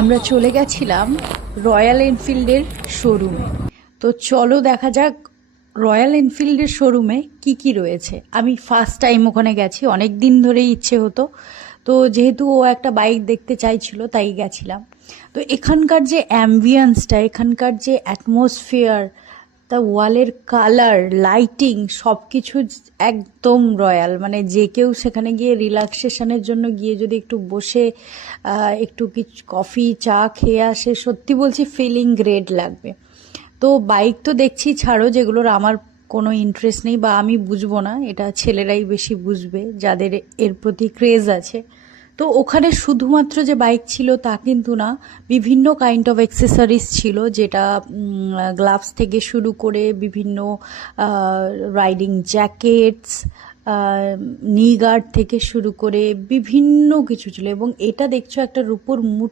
আমরা চলে গেছিলাম রয়্যাল এনফিল্ডের শোরুমে। তো চলো দেখা যাক রয়্যাল এনফিল্ডের শোরুমে কি কি রয়েছে। আমি ফার্স্ট টাইম ওখানে গেছি, অনেক দিন ধরেই ইচ্ছে হতো। তো যেহেতু ও একটা বাইক দেখতে চাইছিল তাই গেছিলাম। তো এখানকার যে অ্যাম্বিয়েন্সটা, এখানকার যে অ্যাটমসফিয়ার, তা ওয়ালের কালার, লাইটিং সব কিছু একদম রয়্যাল। মানে যে কেউ সেখানে গিয়ে রিল্যাক্সেশনের জন্য গিয়ে যদি একটু বসে একটু কিছু কফি চা খেয়ে আসে, সত্যি বলছি ফিলিং গ্রেট লাগবে। তো বাইক তো দেখছি ছাড়ো, যেগুলোর আমার কোনো ইন্টারেস্ট নেই বা আমি বুঝবো না, এটা ছেলেরাই বেশি বুঝবে যাদের এর প্রতি ক্রেজ আছে। তো ওখানে শুধুমাত্র যে বাইক ছিল তা কিন্তু না, বিভিন্ন কাইন্ড অফ অ্যাক্সেসরিজ ছিল, যেটা গ্লাভস থেকে শুরু করে বিভিন্ন রাইডিং জ্যাকেটস, নি গার্ড থেকে শুরু করে বিভিন্ন কিছু ছিল। এবং এটা দেখছো একটা রূপোর